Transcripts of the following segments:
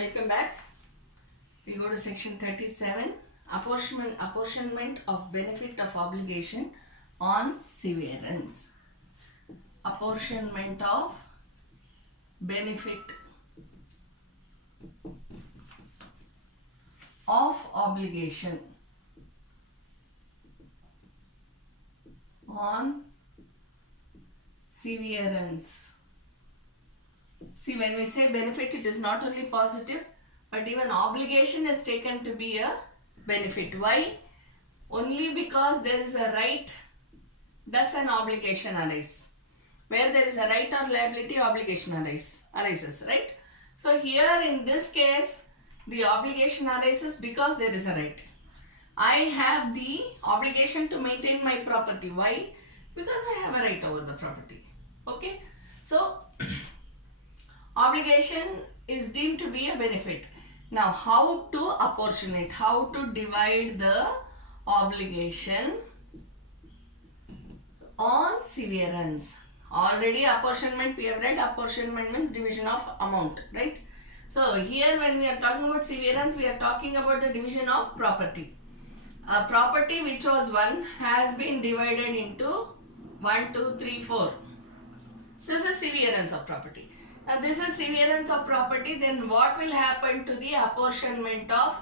Welcome back. We go to section 37, apportionment of benefit of obligation on severance. Apportionment of benefit of obligation on severance. See, when we say benefit, it is not only positive, but even obligation is taken to be a benefit. Why? Only because there is a right does an obligation arise. Where there is a right or liability, obligation arises, right? So here in this case, the obligation arises because there is a right. I have the obligation to maintain my property. Why? Because I have a right over the property. Okay? So, obligation is deemed to be a benefit. Now, how to apportion it? How to divide the obligation on severance? Already apportionment, we have read apportionment means division of amount, right? So, here when we are talking about severance, we are talking about the division of property. A property which was 1 has been divided into 1, 2, 3, 4. This is severance of property. Now this is severance of property, then what will happen to the apportionment of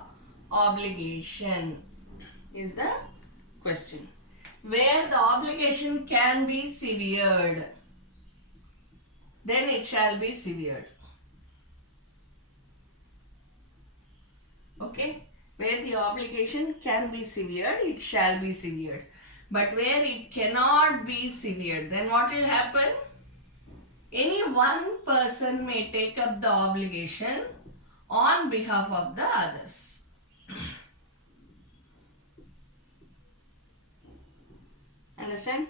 obligation is the question. Where the obligation can be severed, then it shall be severed. Okay? Where the obligation can be severed, it shall be severed. But where it cannot be severed, then what will happen? Any one person may take up the obligation on behalf of the others. Understand?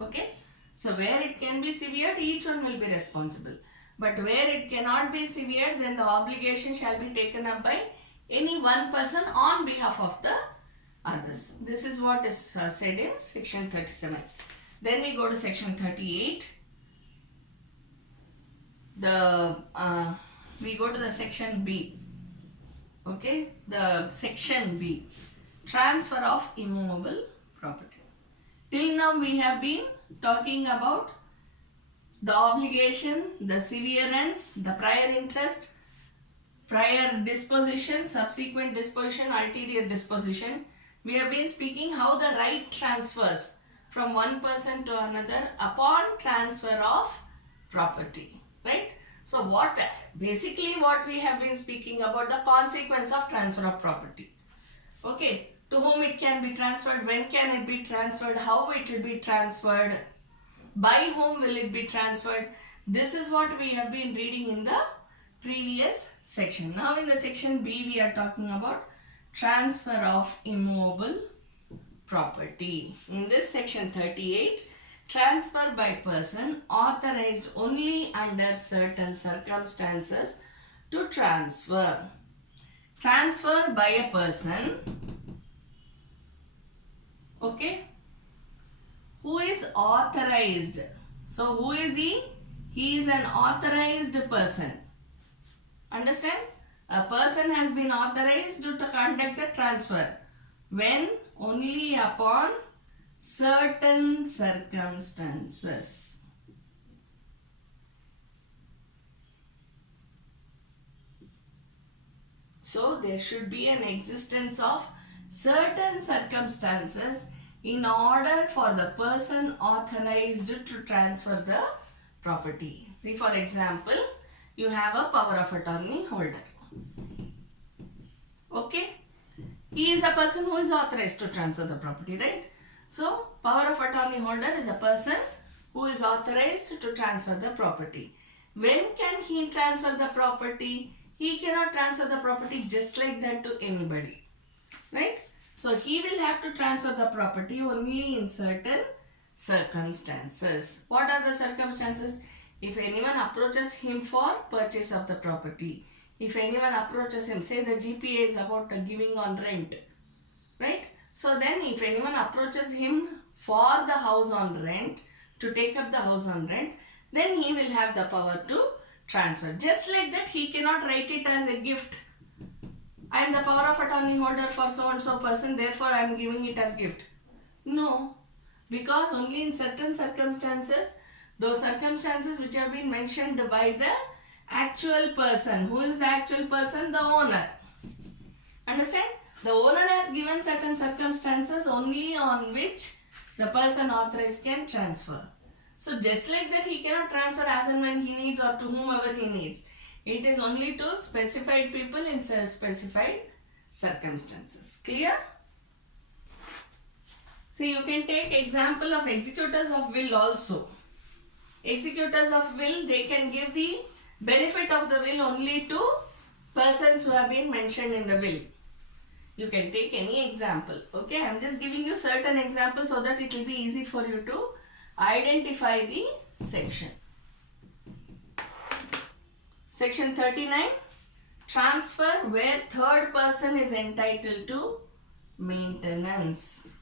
Okay? So where it can be severed, each one will be responsible. But where it cannot be severed, then the obligation shall be taken up by any one person on behalf of the others. This is what is said in section 37. Then we go to section 38. We go to the section B. Okay, the section B, transfer of immovable property. Till now we have been talking about the obligation, the severance, the prior interest, prior disposition, subsequent disposition, ulterior disposition. We have been speaking how the right transfers from one person to another upon transfer of property. Right? So basically what we have been speaking about the consequence of transfer of property. Okay, to whom it can be transferred, when can it be transferred, how it will be transferred, by whom will it be transferred. This is what we have been reading in the previous section. Now in the section B we are talking about transfer of immovable property. In this section 38, transfer by person authorized only under certain circumstances to transfer. Transfer by a person, okay, who is authorized. So who is he? He is an authorized person. Understand? A person has been authorized to conduct a transfer when only upon certain circumstances. So there should be an existence of certain circumstances in order for the person authorized to transfer the property. See, for example, you have a power of attorney holder. Okay? He is a person who is authorized to transfer the property, right? So, power of attorney holder is a person who is authorized to transfer the property. When can he transfer the property? He cannot transfer the property just like that to anybody. Right? So, he will have to transfer the property only in certain circumstances. What are the circumstances? If anyone approaches him for purchase of the property. If anyone approaches him, say the GPA is about giving on rent. Right? So then if anyone approaches him for the house on rent, to take up the house on rent, then he will have the power to transfer. Just like that, he cannot write it as a gift. I am the power of attorney holder for so and so person, therefore I am giving it as gift. No, because only in certain circumstances, those circumstances which have been mentioned by the actual person. Who is the actual person? The owner. Understand? The owner has given certain circumstances only on which the person authorized can transfer. So just like that, he cannot transfer as and when he needs or to whomever he needs. It is only to specified people in specified circumstances. Clear? So you can take example of executors of will also. Executors of will, they can give the benefit of the will only to persons who have been mentioned in the will. You can take any example. Okay, I am just giving you certain examples so that it will be easy for you to identify the section. Section 39. Transfer where third person is entitled to maintenance.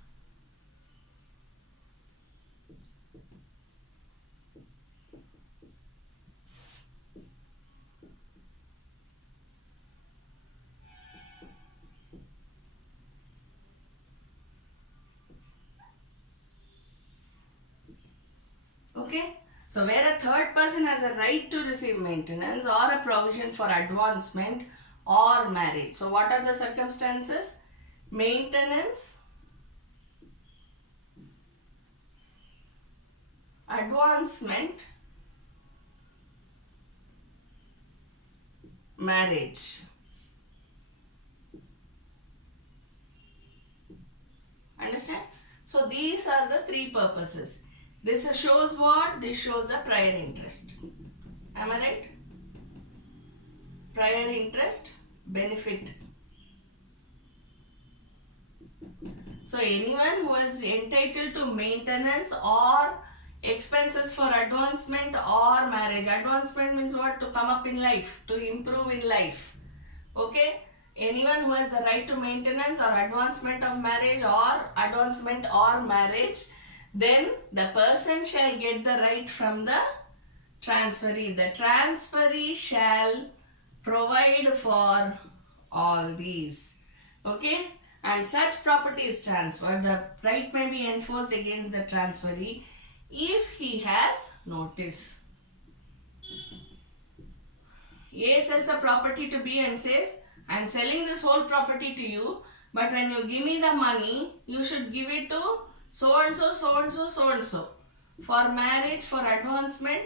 Okay, so where a third person has a right to receive maintenance or a provision for advancement or marriage. So what are the circumstances? Maintenance, advancement, marriage. Understand? So these are the three purposes. This shows what? This shows a prior interest. Am I right? Prior interest, benefit. So anyone who is entitled to maintenance or expenses for advancement or marriage. Advancement means what? To come up in life, to improve in life. Okay? Anyone who has the right to maintenance or advancement of marriage or advancement or marriage, then the person shall get the right from the transferee. The transferee shall provide for all these. Okay? And such property is transferred. The right may be enforced against the transferee if he has notice. A sells a property to B and says, I am selling this whole property to you, but when you give me the money, you should give it to so and so, so and so, so and so for marriage, for advancement,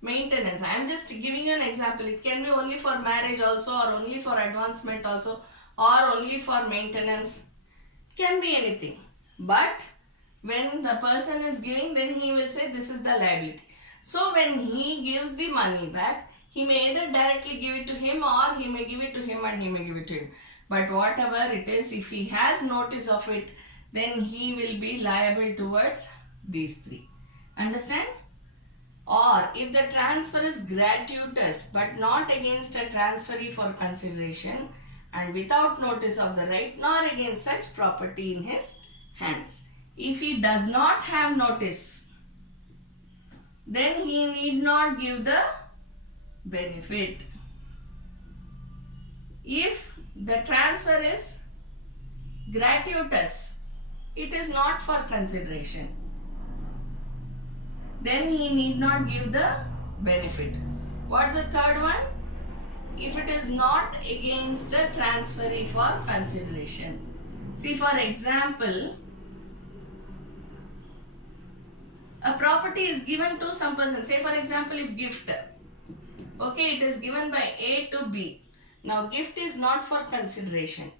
maintenance. I am just giving you an example. It can be only for marriage also, or only for advancement also, or only for maintenance. It can be anything. But when the person is giving, then he will say this is the liability. So when he gives the money back, he may either directly give it to him or he may give it to him and he may give it to him. But whatever it is, if he has notice of it, then he will be liable towards these three. Understand? Or if the transfer is gratuitous but not against a transferee for consideration and without notice of the right nor against such property in his hands. If he does not have notice, then he need not give the benefit. If the transfer is gratuitous, it is not for consideration, then he need not give the benefit. What's the third one? If it is not against a transferee for consideration. See, for example, a property is given to some person. Say for example, if gift. Okay, it is given by A to B. Now gift is not for consideration.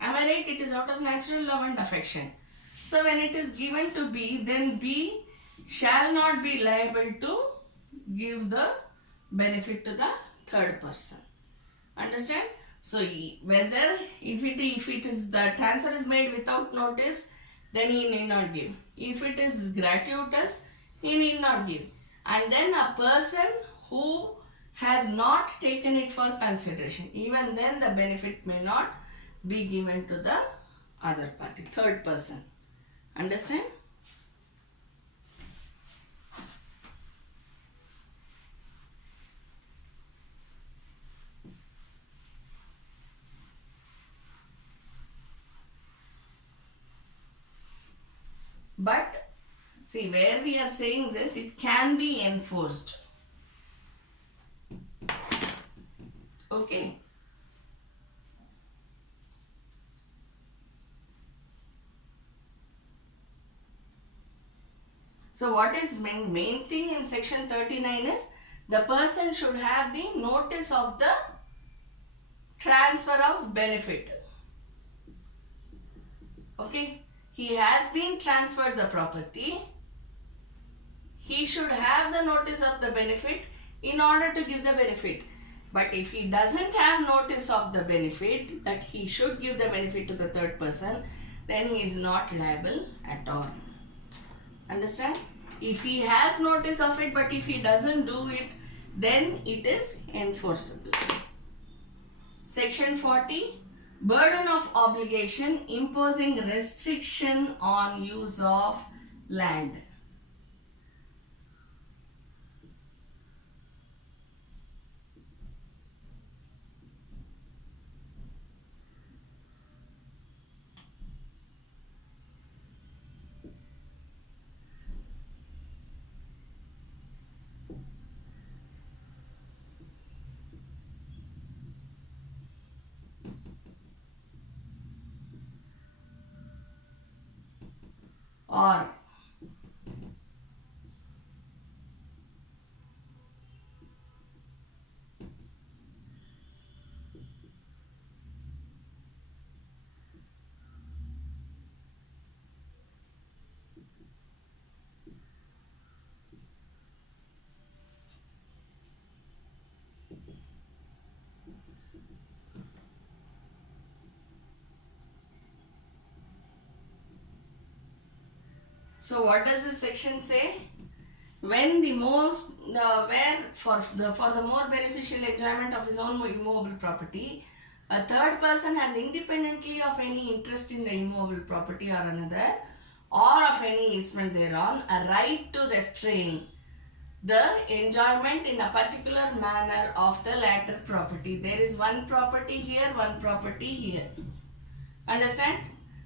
Am I right? It is out of natural love and affection. So when it is given to B, then B shall not be liable to give the benefit to the third person. Understand? So whether if it is the transfer is made without notice, then he need not give. If it is gratuitous, he need not give. And then a person who has not taken it for consideration, even then the benefit may not be given to the other party, third person. Understand? See, where we are saying this, it can be enforced. Okay. So what is main thing in section 39 is the person should have the notice of the transfer of benefit. Okay. He has been transferred the property. He should have the notice of the benefit in order to give the benefit. But if he doesn't have notice of the benefit, that he should give the benefit to the third person, then he is not liable at all. Understand? If he has notice of it, but if he doesn't do it, then it is enforceable. Section 40, burden of obligation imposing restriction on use of land. Or so what does this section say? When the most where for the more beneficial enjoyment of his own immovable property, a third person has independently of any interest in the immovable property or another, or of any easement thereon, a right to restrain the enjoyment in a particular manner of the latter property. There is one property here, one property here. Understand?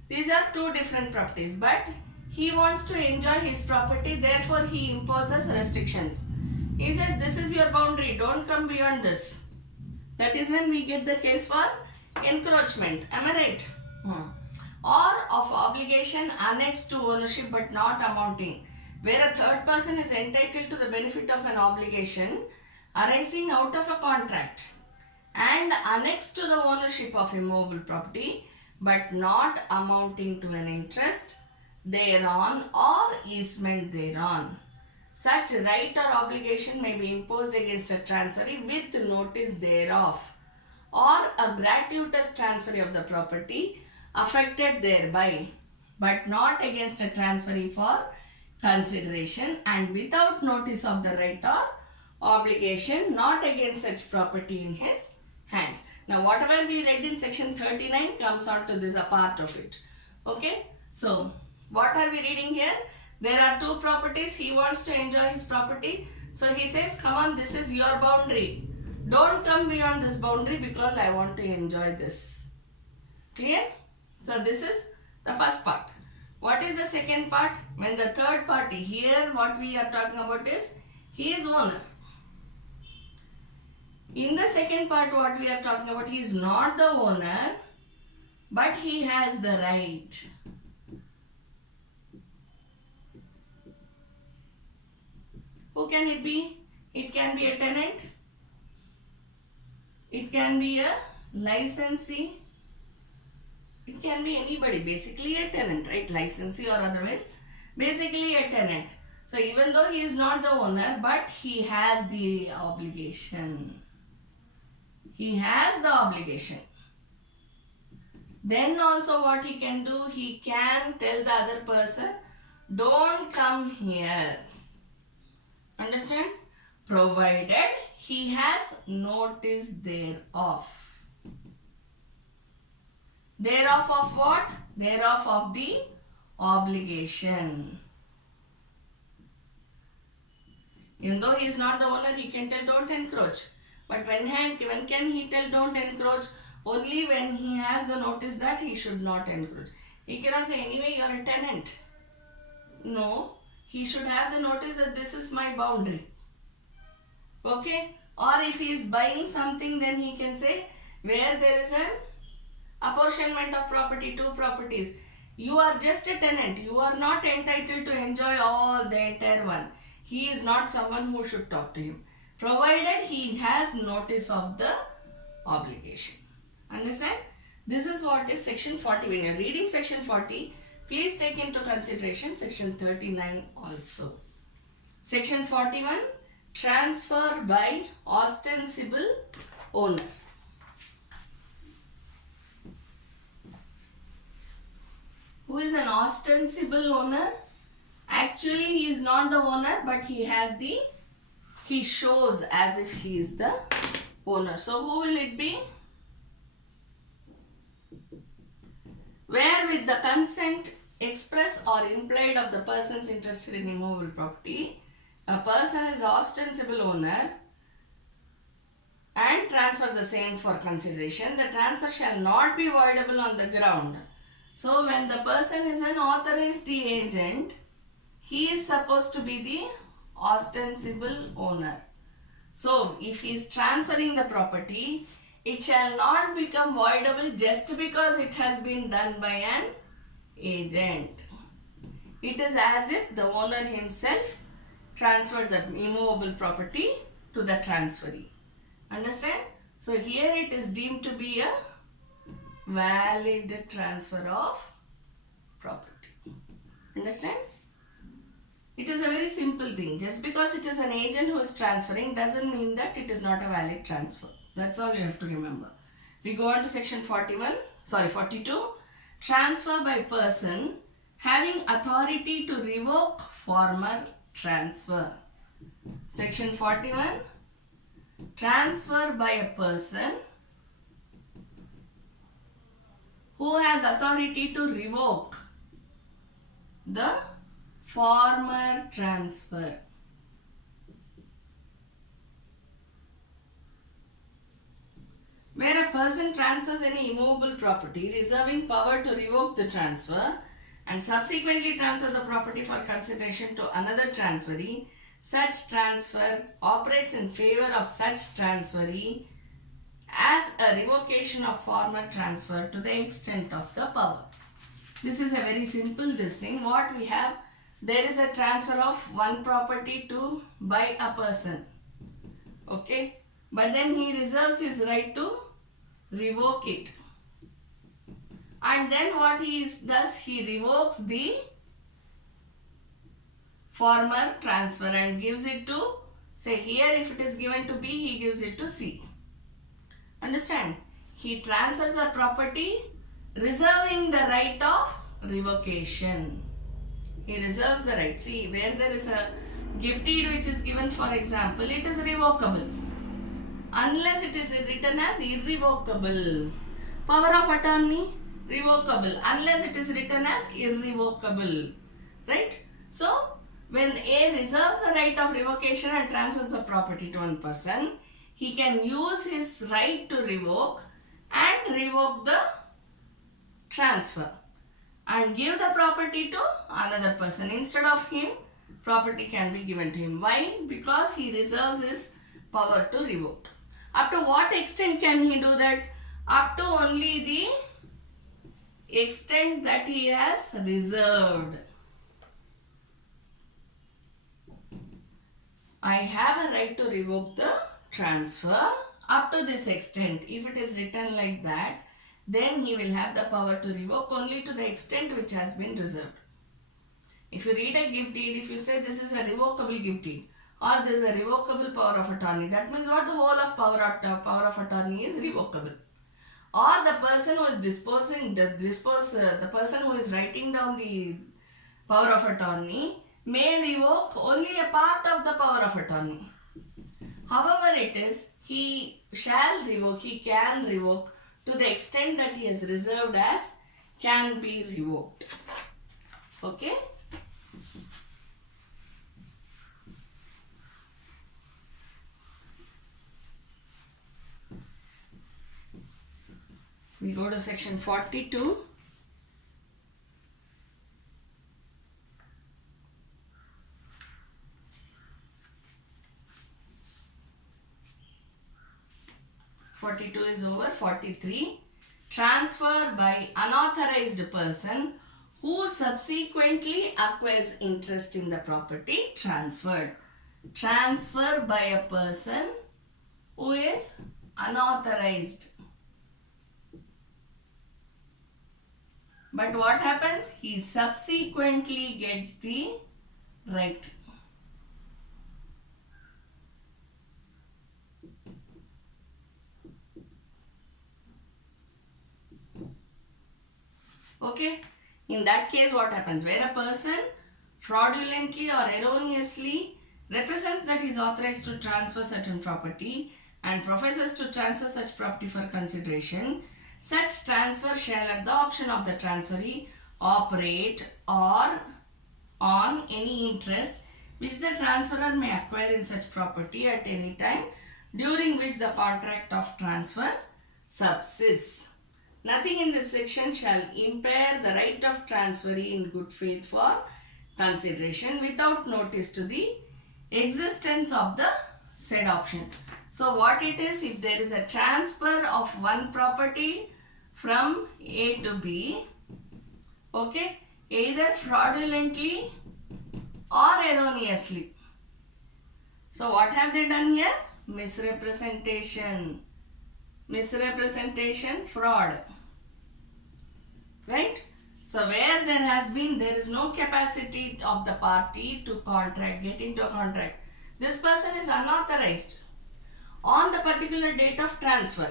These are two different properties, but he wants to enjoy his property, therefore he imposes restrictions. He says, this is your boundary, don't come beyond this. That is when we get the case for encroachment. Am I right? Or of obligation annexed to ownership but not amounting, where a third person is entitled to the benefit of an obligation arising out of a contract and annexed to the ownership of immovable property but not amounting to an interest thereon or easement thereon. Such right or obligation may be imposed against a transferee with notice thereof, or a gratuitous transferee of the property affected thereby, but not against a transferee for consideration and without notice of the right or obligation, not against such property in his hands. Now whatever we read in section 39 comes on to this, a part of it. Okay. So what are we reading here? There are two properties. He wants to enjoy his property. So he says, come on, this is your boundary. Don't come beyond this boundary because I want to enjoy this. Clear? So this is the first part. What is the second part? When the third party, here what we are talking about is, he is owner. In the second part what we are talking about, he is not the owner, but he has the right. Who can it be? It can be a tenant. It can be a licensee. It can be anybody, basically a tenant, right? Licensee or otherwise, basically a tenant. So even though he is not the owner, but he has the obligation. He has the obligation. Then also what he can do, he can tell the other person, don't come here. Understand? Provided he has notice thereof. Thereof of what? Thereof of the obligation. Even though he is not the owner, he can tell don't encroach. But when can he tell don't encroach? Only when he has the notice that he should not encroach. He cannot say anyway you are a tenant. No. he should have the notice that this is my boundary. Okay? Or if he is buying something, then he can say where there is an apportionment of property, two properties. You are just a tenant. You are not entitled to enjoy all the entire one. He is not someone who should talk to him, provided he has notice of the obligation. Understand? This is what is section 40. When you are reading section 40, please take into consideration section 39 also. Section 41, transfer by ostensible owner. Who is an ostensible owner? Actually, he is not the owner, but he shows as if he is the owner. So, who will it be? Where with the consent express or implied of the persons interested in immovable property, a person is ostensible owner and transfer the same for consideration. The transfer shall not be voidable on the ground. So, when the person is an authorized agent, he is supposed to be the ostensible owner. So, if he is transferring the property, it shall not become voidable just because it has been done by an agent. It is as if the owner himself transferred the immovable property to the transferee. Understand? So, here it is deemed to be a valid transfer of property. Understand? It is a very simple thing. Just because it is an agent who is transferring doesn't mean that it is not a valid transfer. That's all you have to remember. We go on to section 42. Transfer by person having authority to revoke former transfer. Section 41. Transfer by a person who has authority to revoke the former transfer. Where a person transfers any immovable property, reserving power to revoke the transfer and subsequently transfer the property for consideration to another transferee, such transfer operates in favor of such transferee as a revocation of former transfer to the extent of the power. This is a very simple thing. What we have, there is a transfer of one property to by a person. Okay. But then he reserves his right to revoke it. And then what he does, he revokes the former transfer and gives it to, say here if it is given to B, he gives it to C. Understand? He transfers the property reserving the right of revocation. He reserves the right. See, where there is a gift deed which is given, for example, it is revocable unless it is written as irrevocable. Power of attorney, revocable unless it is written as irrevocable. Right? So, when A reserves the right of revocation and transfers the property to one person, he can use his right to revoke and revoke the transfer and give the property to another person. Instead of him, property can be given to him. Why? Because he reserves his power to revoke. Up to what extent can he do that? Up to only the extent that he has reserved. I have a right to revoke the transfer up to this extent. If it is written like that, then he will have the power to revoke only to the extent which has been reserved. If you read a gift deed, if you say this is a revocable gift deed or this is a revocable power of attorney, that means what? The whole of power of attorney is revocable. Or the person who is the person who is writing down the power of attorney may revoke only a part of the power of attorney. However it is, he shall revoke, he can revoke to the extent that he has reserved as can be revoked. Okay? We go to section 42. 42 is over. 43. Transfer by unauthorized person who subsequently acquires interest in the property transferred. Transfer by a person who is unauthorized. But what happens? He subsequently gets the right. Okay. In that case, what happens? Where a person fraudulently or erroneously represents that he is authorized to transfer certain property and professes to transfer such property for consideration, such transfer shall at the option of the transferee operate or on any interest which the transferor may acquire in such property at any time during which the contract of transfer subsists. Nothing in this section shall impair the right of transferee in good faith for consideration without notice to the existence of the said option. So what it is, if there is a transfer of one property from A to B, okay, either fraudulently or erroneously. So what have they done here? Misrepresentation, fraud. Right? So where there is no capacity of the party to get into a contract. This person is unauthorized on the particular date of transfer.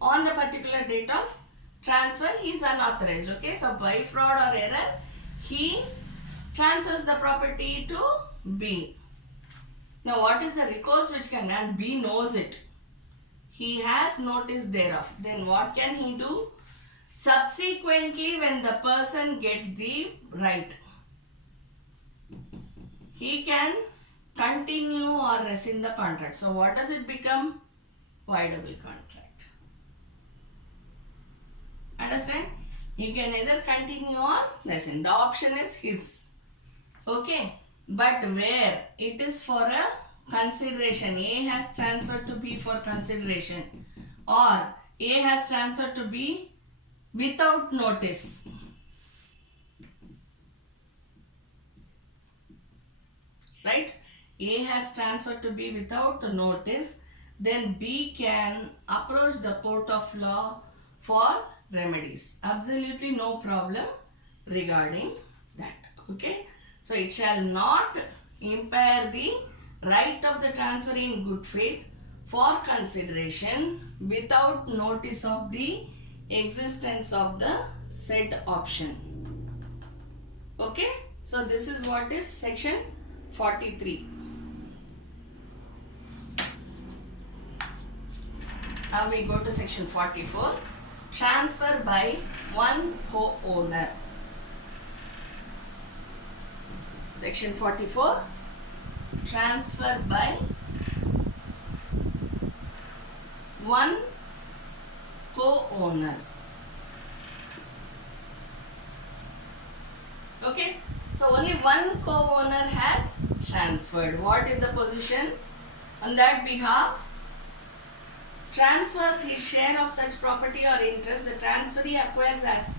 On the particular date of transfer, he is unauthorized. Okay, so by fraud or error, he transfers the property to B. Now what is the recourse which can, and B knows it. He has notice thereof. Then what can he do? Subsequently, when the person gets the right, he can continue or rescind the contract. So what does it become? Voidable contract. Understand? He can either continue or rescind. The option is his. Okay. But where it is for a consideration, A has transferred to B for consideration, or A has transferred to B without notice. Right? A has transferred to B without notice, then B can approach the court of law for remedies. Absolutely no problem regarding that. Okay? So it shall not impair the right of the transferee in good faith for consideration without notice of the existence of the said option. Okay? So this is what is section 43. Now we go to section 44. Transfer by one co-owner. Section 44. Transfer by one co-owner. Okay, so only one co-owner has transferred. What is the position? On that behalf, transfers his share of such property or interest. The transferee acquires as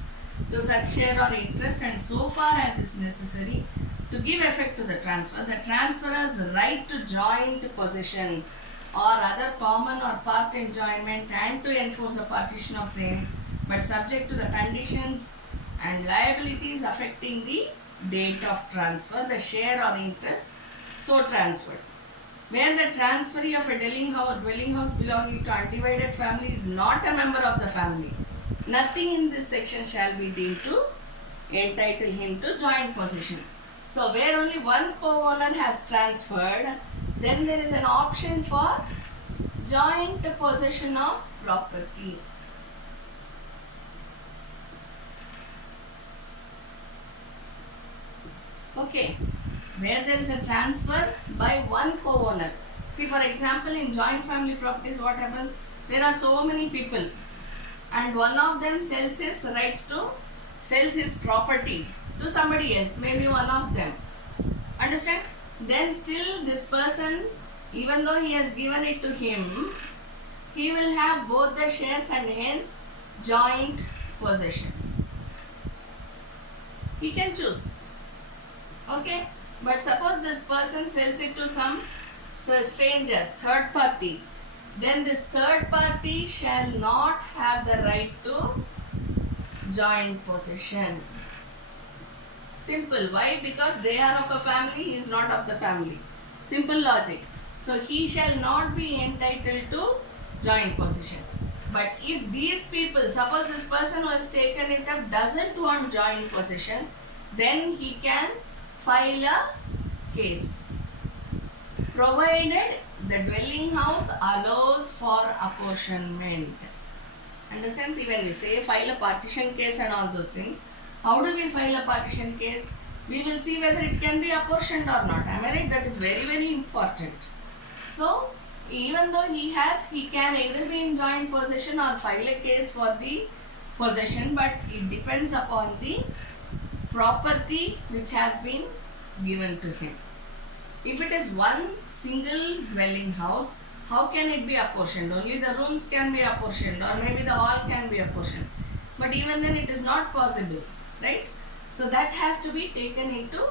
to such share or interest, and so far as is necessary to give effect to the transfer, the transferor's right to joint possession or other common or part enjoyment and to enforce a partition of same, but subject to the conditions and liabilities affecting the date of transfer, the share or interest so transferred. Where the transferee of a dwelling house belonging to undivided family is not a member of the family, nothing in this section shall be deemed to entitle him to joint possession. So where only one co-owner has transferred, then there is an option for joint possession of property. Okay, where there is a transfer by one co-owner. See, for example, in joint family properties, what happens? There are so many people, and one of them sells his property to somebody else, maybe one of them. Understand? Then still this person, even though he has given it to him, he will have both the shares and hence joint possession. He can choose. Okay? But suppose this person sells it to some stranger, third party. Then this third party shall not have the right to joint possession. Simple. Why? Because they are of a family, he is not of the family. Simple logic. So he shall not be entitled to joint possession. But if these people, suppose this person who has taken it up doesn't want joint possession, then he can file a case. Provided the dwelling house allows for apportionment. Understand? See, when we say file a partition case and all those things, how do we file a partition case? We will see whether it can be apportioned or not. Am I right? That is very, very important. So, even though he can either be in joint possession or file a case for the possession, but it depends upon the property which has been given to him. If it is one single dwelling house, how can it be apportioned? Only the rooms can be apportioned, or maybe the hall can be apportioned. But even then it is not possible, right? So that has to be taken into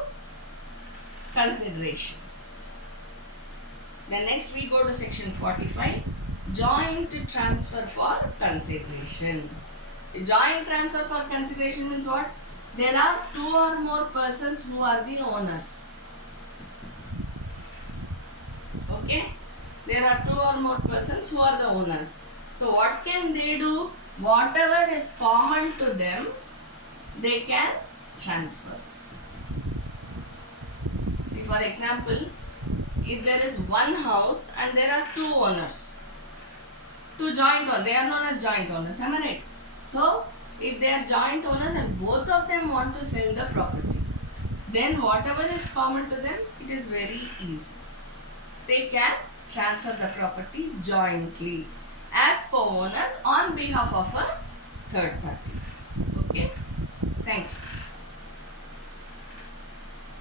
consideration. Then next we go to section 45, joint transfer for consideration. The joint transfer for consideration means what? There are two or more persons who are the owners. Okay? There are two or more persons who are the owners. So what can they do? Whatever is common to them, they can transfer. See, for example, if there is one house and there are two owners, two joint owners, they are known as joint owners, am I right? So, if they are joint owners and both of them want to sell the property, then whatever is common to them, it is very easy. They can transfer the property jointly as co-owners on behalf of a third party. Okay? Thank you.